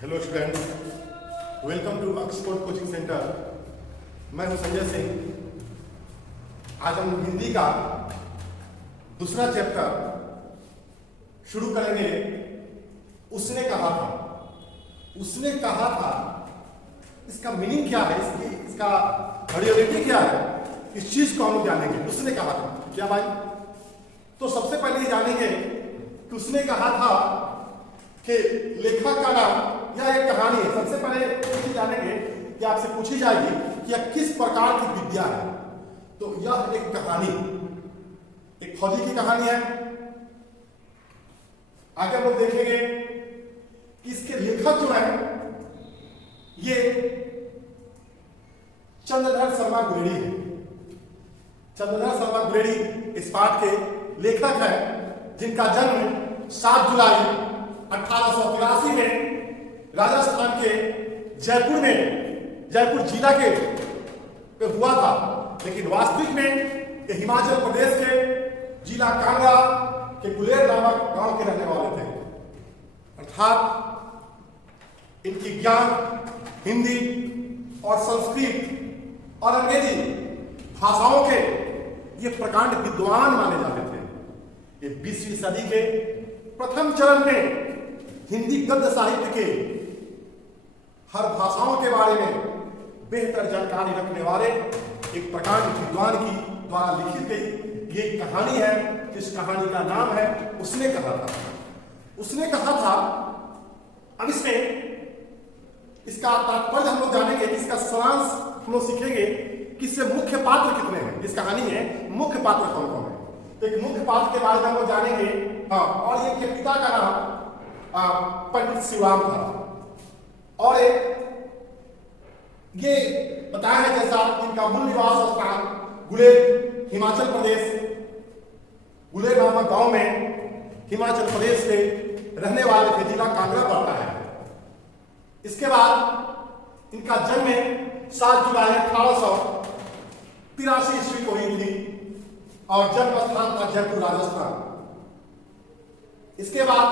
Hello students, welcome to Oxford coaching centre. मैं हूं संजय सिंह। आज हम हिंदी का दूसरा चैप्टर शुरू करेंगे। उसने कहा था। उसने कहा था, इसका मीनिंग क्या है, इसका रियलिटी क्या है, इस चीज को हम लोग जानेंगे। उसने कहा था क्या भाई? तो सबसे पहले ये जानेंगे कि उसने कहा था कि लेखक का नाम या एक कहानी है। सबसे पहले ये जानेंगे कि आपसे पूछी जाएगी कि यह किस प्रकार की विद्या है। तो यह एक कहानी, एक फौजी की कहानी है। आगे हम लोग देखेंगे कि इसके लेखक जो है ये चंद्रधर शर्मा गुलेरी है। चंद्रधर शर्मा गुलेरी इस पाठ के लेखक है, जिनका जन्म 7 जुलाई 1883 में राजस्थान के जयपुर जिला के पे हुआ था, लेकिन वास्तविक में ये हिमाचल प्रदेश के जिला कांगड़ा के गुलेर नामक गांव के रहने वाले थे। अर्थात इनकी ज्ञान हिंदी और संस्कृत और अंग्रेजी भाषाओं के ये प्रकांड विद्वान माने जाते थे। ये 20वीं सदी के प्रथम चरण में हिंदी गद्य साहित्य के हर भाषाओं के बारे में बेहतर जानकारी रखने वाले एक प्रकांड विद्वान की द्वारा लिखी गई ये कहानी है, जिस कहानी का नाम है उसने कहा था। उसने कहा था। अब इसमें इसका तात्पर्य हम लोग जानेंगे, इसका सारांश हम लोग सीखेंगे कि इससे मुख्य पात्र कितने हैं। इस कहानी में मुख्य पात्र कौन कौन है। तो एक मुख्य पात्र के बारे में हम लोग जानेंगे। हाँ, और ये के पिता का नाम पंडित शिवराम था, और ये बताया है जैसा इनका मूल निवास स्थान गुलेर, हिमाचल प्रदेश, गुलेर नामक गांव में हिमाचल प्रदेश के रहने वाले थे। जिला कांगड़ा पड़ता है। इसके बाद इनका जन्म 7 जुलाई 1883 ईस्वी को हुई थी, और जन्म स्थान था जयपुर, राजस्थान। इसके बाद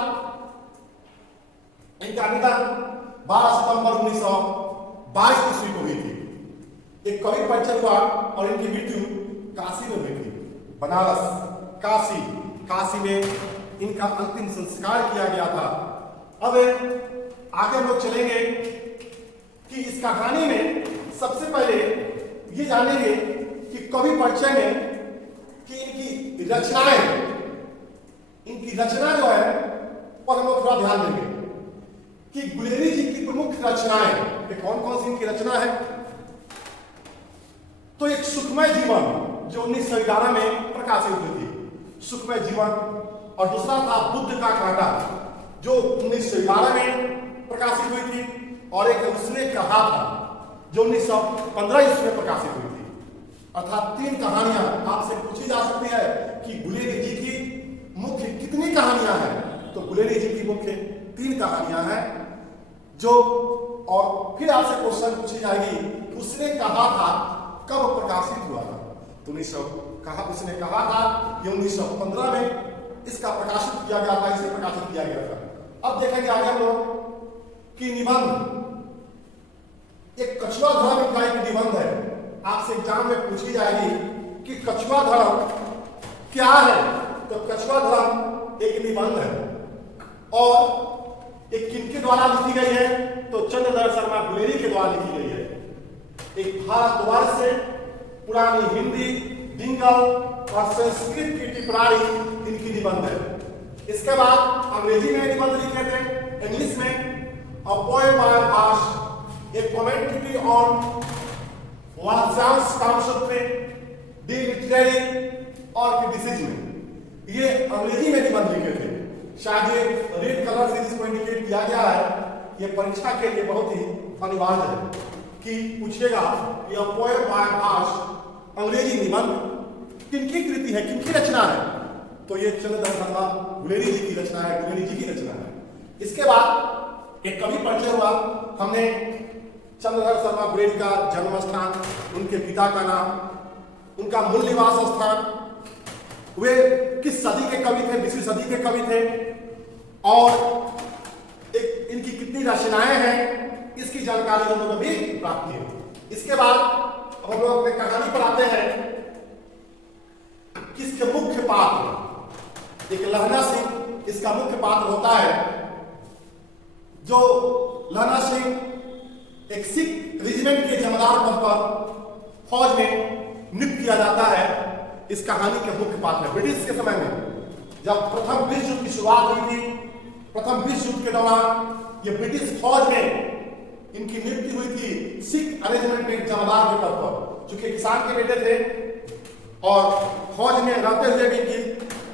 इनका निधन 12 सितंबर 1922 ईस्वी को हुई थी। एक कवि परिचय हुआ और इनकी मृत्यु काशी में हुई थी। बनारस, काशी में इनका अंतिम संस्कार किया गया था। अब आगे हम लोग चलेंगे कि इस कहानी में सबसे पहले ये जानेंगे कि कवि परिचय में कि इनकी रचना जो है पर हम लोग थोड़ा ध्यान देंगे कि गुलेरी जी की प्रमुख रचनाएं कौन कौन सी इनकी रचना है। तो एक सुखमय जीवन जो 1911 में प्रकाशित हुई थी, सुखमय जीवन, और दूसरा था बुद्ध का कांटा जो 1911 में प्रकाशित हुई थी, और एक उसने कहा था जो 1915 ईस्वी में प्रकाशित हुई थी। अर्थात 3 कहानियां आपसे पूछी जा सकती है कि गुलेरी जी की मुख्य कितनी कहानियां हैं। तो गुलेरी जी की मुख्य 3 कहानियां हैं जो, और फिर आपसे क्वेश्चन पूछी जाएगी उसने कहा था कब प्रकाशित हुआ था। तो उसने कहा था कि 1915 में इसका प्रकाशित किया गया था, इसे प्रकाशित किया गया था। अब देखेंगे आगे हम लोग कि निबंध, एक कछुआ धर्म इनका एक निबंध है। आपसे एग्जाम में पूछी जाएगी कि कछुआ धर्म क्या है। तो कछुआ धर्म एक निबंध है, और एक किनके द्वारा लिखी गई है। तो चंद्रधर शर्मा गुलेरी के द्वारा लिखी गई है। एक भारतवर्ष से पुरानी हिंदी, डिंगल और संस्कृत की टिप्पणी इनकी निबंध है। इसके बाद अंग्रेजी में निबंध लिखे थे, इंग्लिश में अ poem by Bhasa, a commentary on Vatsyayan's Kamasutra, the literary और क्रिटिसिज्म, ये अंग्रेजी में निबंध लिखे थे। शायद ये रेड कलर से जिसको इंडिकेट किया गया है, ये परीक्षा के लिए बहुत ही अनिवार्य है कि पूछेगा कि अ पोएम बाय भाष, अंग्रेजी निबंध किनकी कृति है, किनकी रचना है। तो ये चंद्रधर शर्मा गुलेरी जी की रचना है, गुलेरी जी की रचना है। इसके बाद एक कवि परिचय हुआ। हमने चंद्रधर शर्मा गुलेरी का जन्म स्थान, उनके पिता का नाम, उनका मूल निवास स्थान, वे किस सदी के कवि थे, 20वीं सदी के कवि थे, और एक इनकी कितनी रचनाएं हैं इसकी जानकारी हम लोग भी प्राप्त की है। इसके बाद हम लोग अपने कहानी पर आते हैं कि इसके मुख्य पात्र, एक लहना सिंह इसका मुख्य पात्र होता है। जो लहना सिंह एक सिख रेजिमेंट के जमादार पद पर फौज में नियुक्त किया जाता है। इस कहानी के मुख्य पात्र ब्रिटिश के समय में जब प्रथम विश्व युद्ध की शुरुआत हुई थी, प्रथम विश्व युद्ध के दौरान ये ब्रिटिश फौज में इनकी नियुक्ति हुई थी सिख अरेंजमेंट में जमादार के पद पर। चूंकि किसान के बेटे थे और फौज में रहते हुए भी इनकी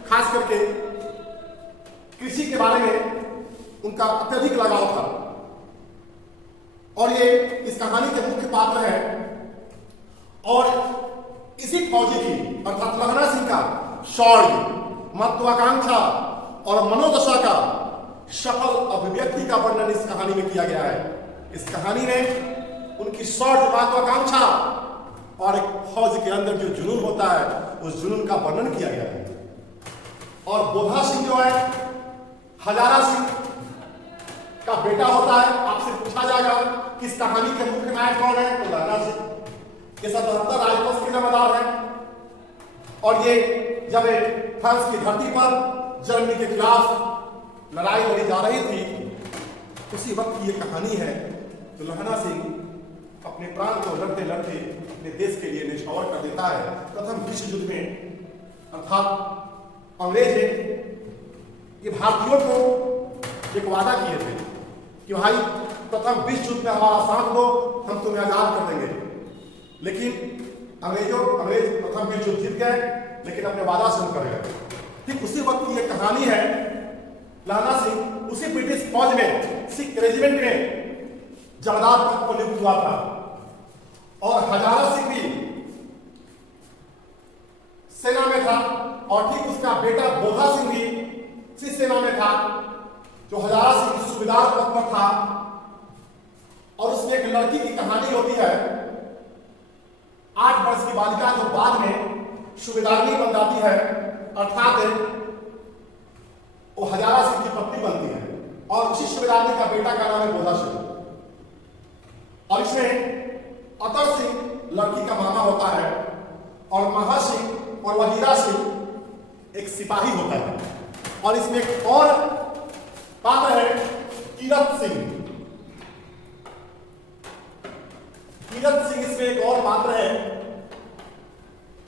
खास करके कृषि के बारे में उनका अत्यधिक लगाव था और ये इस कहानी के मुख्य पात्र है। और इसी फौजी की अर्थात लहना सिंह का शौर्य, महत्वाकांक्षा और मनोदशा का सफल अभिव्यक्ति का वर्णन इस कहानी में किया गया है। इस कहानी में उनकी शौर्य, महत्वाकांक्षा और एक फौज के अंदर जो जुनून होता है उस जुनून का वर्णन किया गया है। और बोधा सिंह जो है हजारा सिंह का बेटा होता है। आपसे पूछा जाएगा कि इस कहानी के मुख्य नायक कौन है, तो लहना सिंह के 77 राजवंश के जमादार हैं। और ये जब फ्रांस की धरती पर जर्मनी के खिलाफ लड़ाई लड़ी जा रही थी, उसी वक्त की ये कहानी है। तो लहना सिंह अपने प्राण को लड़ते लड़ते अपने देश के लिए न्यौछावर कर देता है। प्रथम विश्व युद्ध में अर्थात अंग्रेज ये भारतीयों को एक वादा किए थे कि भाई प्रथम विश्व युद्ध में हमारा साथ दो, हम तुम्हें आजाद कर देंगे। लेकिन अंग्रेज प्रथम विश्व युद्ध जीत गए लेकिन अपने वादा से मुकर गए। ठीक उसी वक्त की ये कहानी है। लहना सिंह उसी ब्रिटिश फौज में सिख रेजिमेंट में जमादार पद पर नियुक्त हुआ था और हजारा सिंह भी सेना में था और ठीक उसका बेटा बोधा सिंह भी इसी सेना में था जो हजारा सिंह की सूबेदार पद पर था। और उसमें एक लड़की की कहानी होती है, 8 वर्ष की बालिका जो बाद में सूबेदारनी बन जाती है, अर्थात वो हजारा सिंह की पत्नी बनती है और उसी सूबेदारनी का बेटा का नाम है बोधा सिंह। और इसमें अतर सिंह लड़की का मामा होता है और महा सिंह और वजीरा सिंह एक सिपाही होता है। और इसमें एक और पात्र है कीरत सिंह। कीरत सिंह इसमें एक और पात्र है,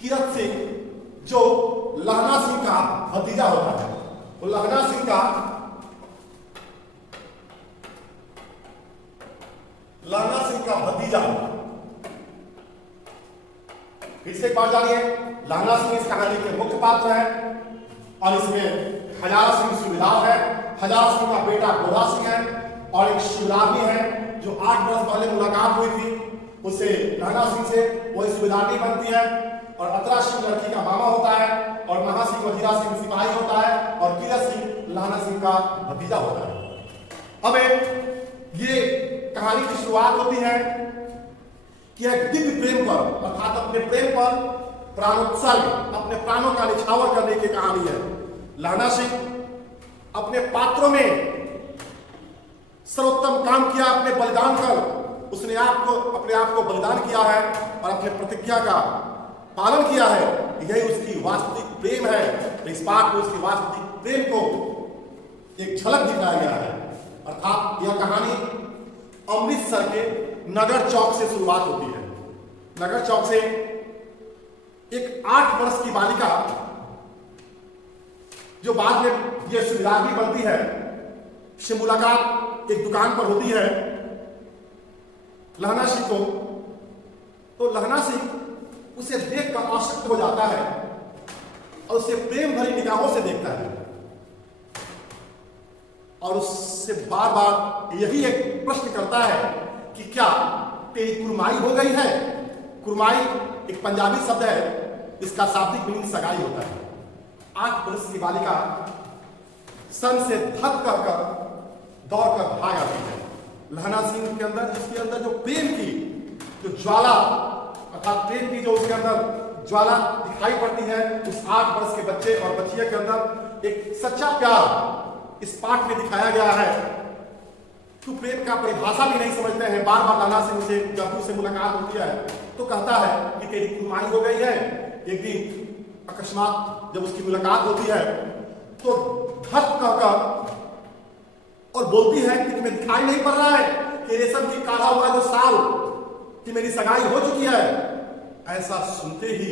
कीरत सिंह जो लहना सिंह का भतीजा होता है। वो लहना सिंह का भतीजा। फिर से एक बार जानिए, लहना सिंह इस कहानी के मुख्य पात्र है और इसमें हजारा सिंह सूबेदार है। हजारा सिंह का बेटा बोधा सिंह है और एक सूबेदारनी है जो 8 वर्ष पहले मुलाकात हुई थी उससे लहना सिंह से, वही सूबेदारनी बनती है। और अतरा सिंह लड़की का मामा होता है और महा सिंह वजीरा सिंह सिपाही होता है और कीरत सिंह लहना सिंह का भतीजा होता है। अब ये कहानी की शुरुआत होती है कि एक दिव्य प्रेम पर अर्थात अपने प्रेम पर प्राणोत्सर्ग, अपने प्राणों का निछावर करने की कहानी है। लहना सिंह अपने पात्रों में सर्वोत्तम काम किया, अपने बलिदान कर उसने अपने आप को बलिदान किया है और अपने प्रतिज्ञा का पालन किया है। यही उसकी वास्तविक प्रेम है। इस पाठ में उसकी वास्तविक प्रेम को एक झलक दिखाया गया है। अर्थात यह कहानी अमृतसर के नगर चौक से शुरुआत होती है। नगर चौक से एक 8 वर्ष की बालिका जो बाद में यह सूबेदारनी बनती है से मुलाकात एक दुकान पर होती है लहना सिंह को। तो लहना सिंह उसे देखकर आसक्त हो जाता है और उसे प्रेम भरी निगाहों से देखता है और उससे बार बार यही एक प्रश्न करता है कि क्या तेरी कुरमाई हो गई है। कुरमाई एक पंजाबी शब्द है, इसका शाब्दिक मीनिंग सगाई होता है। 8 वर्ष की बालिका सन से धक कर दौड़कर भाग आती है। लहना सिंह के अंदर, जिसके अंदर जो प्रेम की जो ज्वाला अर्थात प्रेम की जो उसके अंदर ज्वाला दिखाई पड़ती है, उस 8 वर्ष के बच्चे और बच्चिया के अंदर एक सच्चा प्यार इस पाठ में दिखाया गया है। तो प्रेम का परिभाषा भी नहीं समझते हैं। बार बार लाला सिंह से जब उससे मुलाकात होती है तो कहता है कि तेरी कुर्बानी हो गई है। एक दिन अकस्मात जब उसकी मुलाकात होती है तो धक कहकर और बोलती है कि तुम्हें दिखाई नहीं पड़ रहा है कि रेशम की काढ़ा हुआ जो साल कि मेरी सगाई हो चुकी है। ऐसा सुनते ही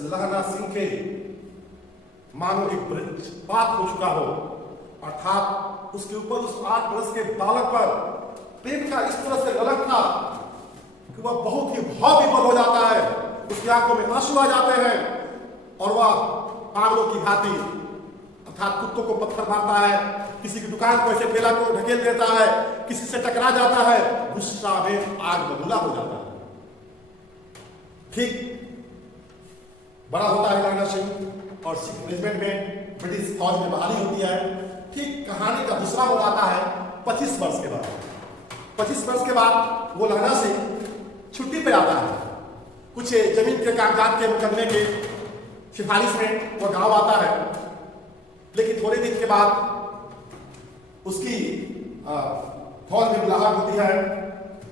लहना सिंह के मानो एक बात हो चुका हो, अर्थात उसके ऊपर उस 8 वर्ष के बालक पर प्रेम का इस तरह से गलत था कि वह बहुत ही भाव विभोर हो जाता है। उसकी आंखों में आंसू आ जाते हैं और वह पागलों की भांति अर्थात कुत्तों को पत्थर मारता है, किसी की दुकान को ऐसे ठेला को ढकेल देता है, किसी से टकरा जाता है, गुस्सा में आग बबूला हो जाता है। ठीक बड़ा होता है लहना सिंह और सिख रेजिमेंट में ब्रिटिश फौज में बहाली होती है। ठीक कहानी का दूसरा मोड़ आता है 25 वर्ष के बाद। 25 वर्ष के बाद वो लहना सिंह छुट्टी पे आता है। कुछ जमीन के कागजात के मुकदमे के सिफारिश में वो गांव आता है, लेकिन थोड़े दिन के बाद उसकी फौज में बुलाहट होती है।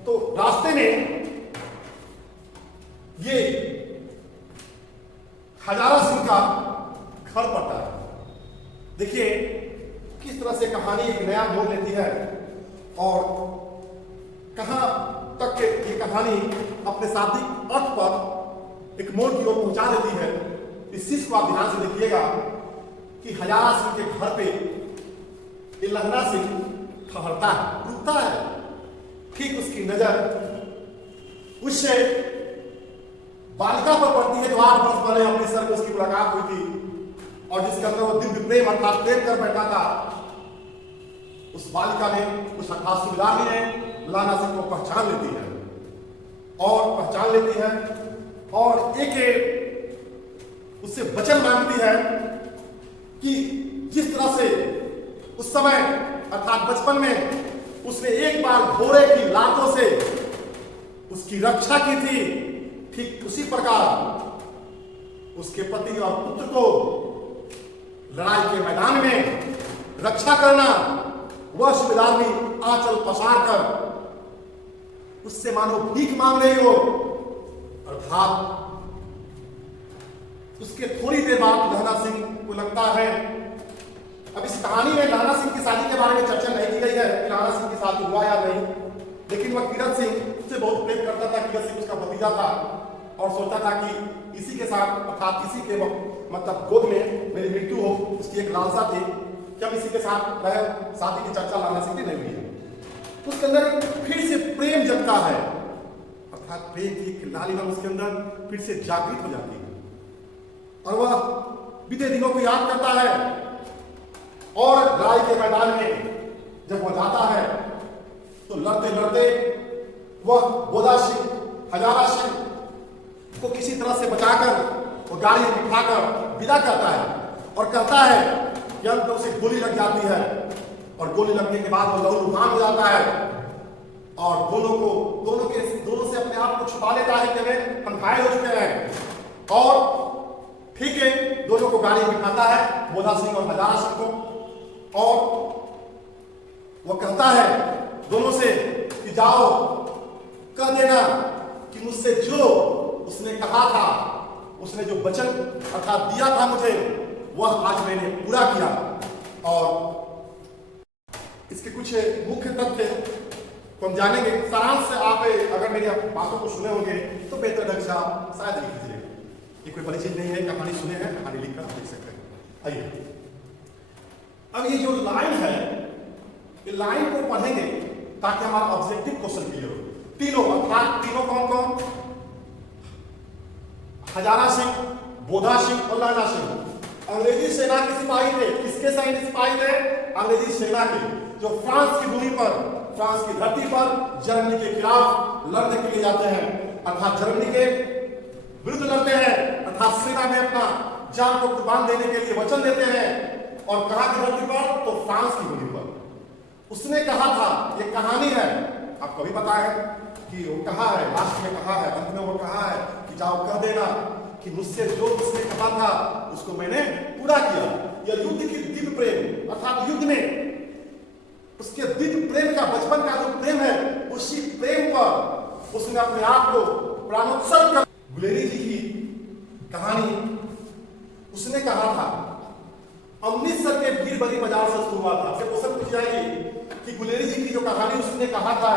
तो रास्ते में ये हजारा सिंह का घर पड़ता है। देखिए किस तरह से कहानी एक नया मोड़ लेती है और कहां तक ये कहानी अपने शाब्दिक अर्थ पर एक मोड़ की ओर पहुंचा देती है। इस चीज को आप ध्यान से देखिएगा कि हजारा सिंह के घर पे ये लहना सिंह ठहरता है, रुकता है। ठीक उसकी नजर उससे बालिका पर पड़ती है जो 8 वर्ष पहले अमृतसर में उसकी मुलाकात हुई थी और जिसके अंदर वो दिव्य प्रेम अर्थात प्रेम कर बैठा था। उस बालिका ने, उस अर्थात सुविधानी ने लहना सिंह को पहचान लेती है और एक उससे वचन मांगती है कि जिस तरह से उस समय अर्थात बचपन में उसने एक बार घोड़े की लातों से उसकी रक्षा की थी, ठीक उसी प्रकार उसके पति और पुत्र को लड़ाई के मैदान में रक्षा करना, वह सुबेदारनी आंचल पसार कर उससे मानो भीख मांग रही हो। अर्थात उसके थोड़ी देर बाद लहना सिंह को लगता है, अब इस कहानी में लहना सिंह की शादी के बारे में चर्चा नहीं की गई है कि लहना सिंह की शादी हुआ या नहीं, लेकिन वह किरण सिंह से बहुत प्रेम करता था। किरण सिंह उसका भतीजा था और सोचता था कि इसी के साथ अर्थात इसी के मतलब गोद में मेरी मृत्यु हो। उसकी एक लालसा थी कि हम इसी के साथ रहे। शादी की चर्चा लहना सिंह की नहीं हुई है। उसके अंदर फिर से प्रेम जगता है, अर्थात प्रेम की लालिमा उसके अंदर फिर से जागृत हो जाती है और वह बीते दिनों को याद करता है। और लड़ाई के मैदान में जब वह जाता है तो लड़ते लड़ते वह बोधा सिंह, हजारा सिंह को किसी तरह से बचाकर वो गाड़ी में बिठाकर विदा करता है और कहता है कि अंत में उसे गोली लग जाती है और गोली लगने के बाद वो लहूलुहान हो जाता है और दोनों से अपने आप को छुपा लेता है कि हम घायल हो चुके हैं। और ठीक है, दोनों को गाड़ी में बिठाता है, बोधा सिंह और हजारा सिंह को, और वो कहता है दोनों से कि जाओ कह देना कि मुझसे जो उसने कहा था, उसने जो वचन अर्थात दिया था मुझे, वह आज मैंने पूरा किया। और इसके कुछ मुख्य तथ्य तो हम जानेंगे। सारांश से आप अगर मेरी बातों को सुने होंगे तो बेहतर ढंग से आप शायद लिख दीजिएगा। ये कोई बड़ी चीज नहीं है, कहानी सुने हैं, कहानी लिखकर आप लिख सकते हैं। आइए अब ये जो लाइन है, ये लाइन को पढ़ेंगे ताकि हमारा ऑब्जेक्टिव क्वेश्चन क्लियर हो। तीनों अर्थात तीनों कौन कौन? हजारा सिंह, बोधा सिंह और लहना सिंह अंग्रेजी सेना के सिपाही थे। किसके सैनिक सिपाही थे? अंग्रेजी सेना के, जो फ्रांस की भूमि पर, फ्रांस की धरती पर जर्मनी के खिलाफ लड़ने के लिए जाते हैं, अर्थात जर्मनी के विरुद्ध लड़ते हैं, अर्थात सेना में अपना जान को कुर्बान देने के लिए वचन देते हैं। और कहां की धरती पर? तो फ्रांस की भूमि पर। उसने कहा था, ये कहानी है, आपको भी पता है कि वो कहा है, लास्ट में कहा है, अंत में वो कहा है कि जाओ कह देना कि मुझसे जो उसने कहा था उसको मैंने पूरा किया। यह युद्ध की दिव्य प्रेम, अर्थात युद्ध में उसके दिव्य प्रेम का का बचपन का जो प्रेम है, उसी प्रेम पर उसने अपने आप को प्राणोत्सर्ग कर। गुलेरी जी की कहानी उसने कहा था, अमृतसर के भीड़ भरी बाजार से शुरू हुआ था। आपसे क्वेश्चन पूछ जाएगी कि गुलेरी जी की जो कहानी उसने कहा था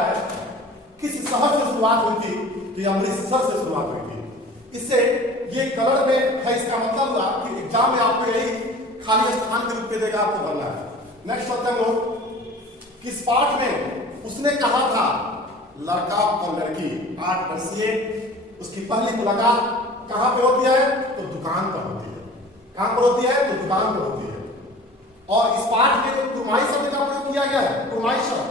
किस शहर से शुरुआत हुई थी, कि अमृतसर से शुरुआत हुई थी। इससे ये कलर में है, इसका मतलब हुआ कि एग्जाम में आपको यही खाली स्थान के रूप में देगा, आपको भरना है। नेक्स्ट पढ़ते हैं लोग, किस पाठ में उसने कहा था लड़का और लड़की 8 वर्षीय, उसकी पहली मुलाकात कहां पे होती है, तो दुकान पर होती है। कहां पर होती है, तो दुकान पर होती है। और इस पाठ में जो कुरमाई शब्द का प्रयोग किया गया है, कुरमाई शब्द,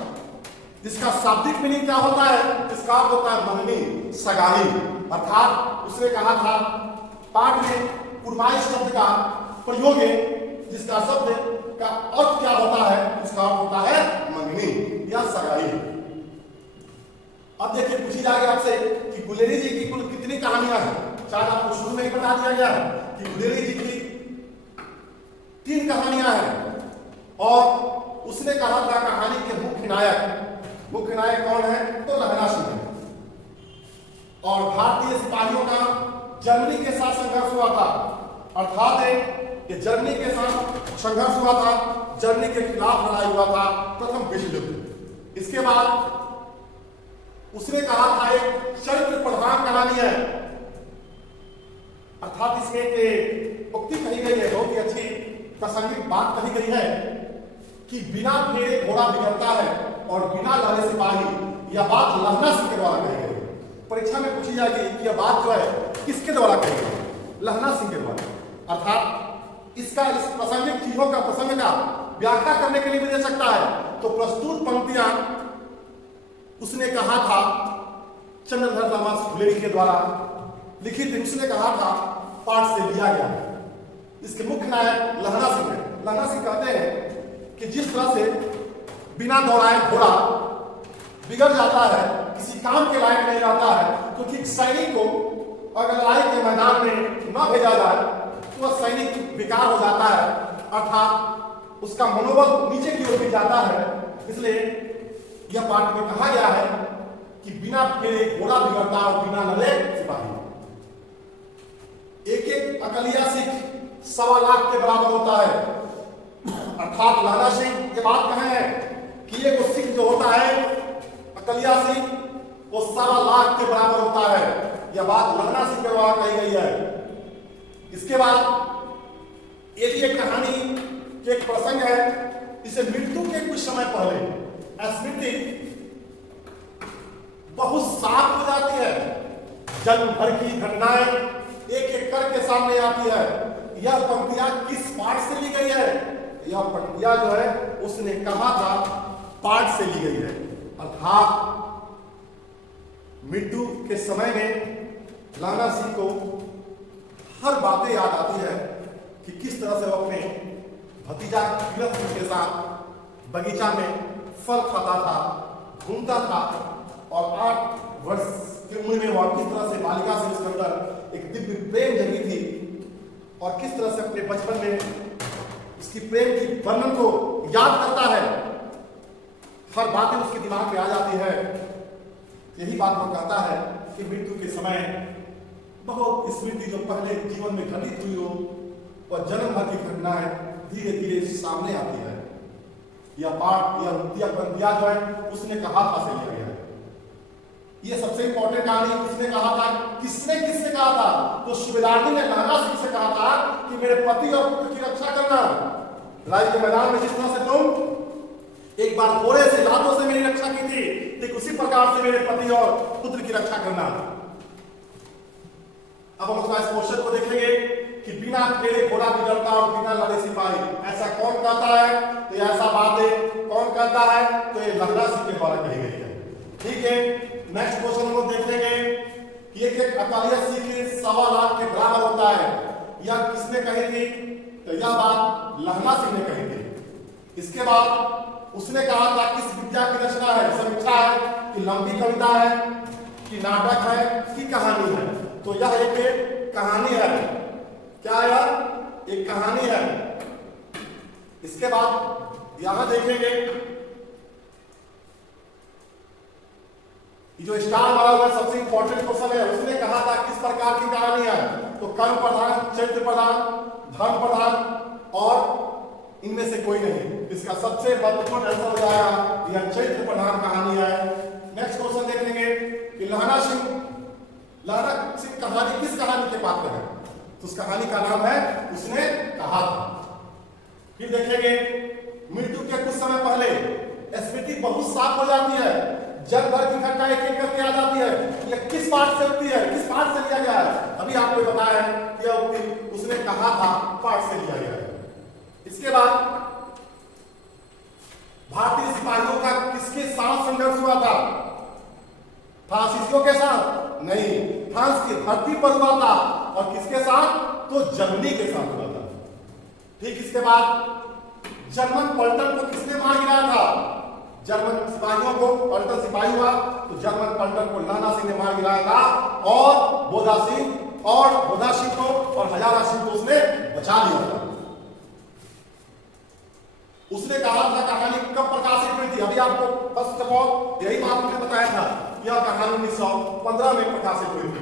जिसका शाब्दिक मीनिंग क्या होता है, इसका अर्थ होता है मंगनी, सगाई। अर्थात उसने कहा था पाठ में कुरमाई शब्द का प्रयोग है, जिसका शब्द का अर्थ क्या होता है, उसका अर्थ होता है मंगनी या सगाई। अब देखिए पूछी जाएगी आपसे कि गुलेरी जी की कुल कितनी कहानियां हैं। शायद आपको शुरू में ही बता दिया गया है कि गुलेरी जी की 3 कहानियां हैं, और उसने कहा था कहानी के मुख्य नायक कौन है, तो लहरा सिंह है। और भारतीय सिपाहियों का जर्मनी के साथ संघर्ष हुआ था, अर्थात ये जर्मनी के साथ संघर्ष हुआ था, जर्मनी के खिलाफ लड़ाई हुआ था, प्रथम विश्व युद्ध। इसके बाद उसने कहा था एक चरित्र प्रधान कहानी है, अर्थात इसमें एक उक्ति कही गई है, बहुत ही अच्छी प्रासंगिक बात कही गई है कि बिना फेरे घोड़ा बिगड़ता है और बिना लड़े सिपाही। यह बात लहना सिंह के द्वारा कही गई। परीक्षा में पूछी जाएगी कि यह बात जो है किसके द्वारा कही गई, लहना सिंह के द्वारा। अर्थात इसका इस प्रासंगिक चीजों का प्रसंग का व्याख्या करने के लिए भी दे सकता है। तो प्रस्तुत पंक्तियां उसने कहा था चंद्रधर दास गुलेरी के द्वारा लिखित, उसने कहा था पाठ से लिया गया है। इसके मुख्य नायक लहना सिंह है। लहना सिंह कहते हैं कि जिस तरह से बिना दौड़ाए घोड़ा बिगड़ जाता है, किसी काम के लायक नहीं रहता है, तो ठीक सैनिक को अगर लड़ाई के मैदान में न भेजा जाए तो वह सैनिक बेकार हो जाता है, अर्थात उसका मनोबल नीचे की ओर गिर जाता है। इसलिए यह पाठ में कहा गया है कि बिना फेरे घोड़ा बिगड़ता और बिना लड़े सिपाही। एक अकलिया सिख 1.25 लाख के बराबर होता है, अर्थात लहरा सिंह ये बात कहे है कि एक सिख जो होता है अकलिया सिख, वो 1.25 लाख के बराबर होता है। यह बात लहरा सिंह के द्वारा कही गई है। इसके बाद एक कहानी एक प्रसंग है, इसे मृत्यु के कुछ समय पहले स्मृति बहुत साफ हो जाती है, जन्म भर की घटनाएं एक करके सामने आती है। यह पंक्तियां किस पाठ से ली गई है, यह पंक्तियां जो है उसने कहा था पाठ से ली गई है। अर्थात मृत्यु के समय में लहरा सिंह को हर बातें याद आती है कि किस तरह से वो अपने भतीजा कीरत सिंह के साथ बगीचा में फल खाता था, घूमता था, और 8 वर्ष की उम्र में वह किस तरह से बालिका से उसके अंदर एक दिव्य प्रेम जगी थी, और किस तरह से अपने बचपन में इसकी प्रेम की वर्णन को याद करता है। हर बातें उसके दिमाग में आ जाती है। यही बात वो कहता है कि मृत्यु के समय बहुत स्मृति जो पहले जीवन में घटित हुई हो और जन्म भर की घटनाएं धीरे धीरे सामने आती है। यह पाठ यह पंक्तियां जो है उसने कहा था से लिया गया है। यह सबसे इंपॉर्टेंट कहानी किसने कहा था, किसने कहा था, तो सुबेदार ने लहरा सिंह से कहा था कि मेरे पति और पुत्र की रक्षा करना। लड़ाई के मैदान में जिस तरह से तुम एक बार घोड़े से लातों से मेरी रक्षा की थी, ठीक उसी प्रकार से मेरे पति और पुत्र की रक्षा करना। अब हम उसका इस क्वेश्चन को देखेंगे कि बिना फेरे घोड़ा बिगड़ता और बिना लड़े सिपाही, ऐसा कौन कहता है, तो ऐसा बातें कौन कहता है, तो ये लहरा सिंह के द्वारा कही गई है। ठीक है, नेक्स्ट क्वेश्चन हम लोग देख लेंगे कि एक अकालिया सिख 1.25 लाख के बराबर होता है, यह किसने कही थी, तो यह बात लहरा सिंह ने कही थी। इसके बाद उसने कहा था किस विद्या की रचना है, समीक्षा है कि लंबी कविता है कि नाटक है कि कहानी है, तो यह एक कहानी है। क्या है, एक कहानी है। इसके बाद यहां देखेंगे जो स्टार वाला हुआ सबसे इंपॉर्टेंट क्वेश्चन है, उसने कहा था किस प्रकार की कहानी है, तो कर्म प्रधान, चरित्र प्रधान, धर्म प्रधान और इनमें से कोई नहीं। इसका सबसे महत्वपूर्ण आंसर हो जाएगा यह चरित्र प्रधान कहानी है। नेक्स्ट क्वेश्चन देख लेंगे कि लहरा सिंह कहानी किस कहानी के पात्र है, तो उस कहानी का नाम है उसने कहा था। फिर देखेंगे मृत्यु के कुछ समय पहले स्मृति बहुत साफ हो जाती है, जल भर की घटना एक एक करके आ जाती है, यह किस पाठ से होती है, किस पाठ से लिया गया है, अभी आपको बताया है कि यह उक्ति उसने कहा था पाठ से लिया गया है। इसके बाद भारतीय सिपाहियों का किसके साथ संघर्ष हुआ था, फ्रांसीसियों के साथ नहीं, फ्रांस की धरती पर हुआ था, और किसके साथ, तो जर्मनी के साथ हुआ था। ठीक इसके बाद जर्मन पलटन को किसने मार गिराया था, जर्मन सिपाहियों को, पलटन सिपाही हुआ तो जर्मन पलटन को लहना सिंह ने मार गिराया था, और बोधा सिंह को और हजारा सिंह को उसने बचा लिया था। उसने कहा था कहानी कब प्रकाशित हुई थी, अभी आपको फर्स्ट ऑफ ऑल यही बात मैंने बताया था, यह कहानी 1915 में प्रकाशित हुई थी।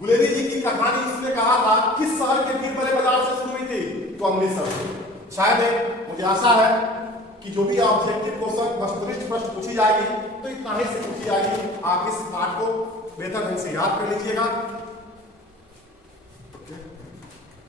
गुलेरी जी की कहानी इसने कहा था किस शहर के वीर बड़े बाजार से शुरू हुई थी, तो अमृतसर से। शायद मुझे आशा है कि जो भी ऑब्जेक्टिव क्वेश्चन वस्तुनिष्ठ प्रश्न पूछी जाएगी तो इतना ही से पूछी जाएगी, आप इस पाठ को बेहतर ढंग से याद कर लीजिएगा।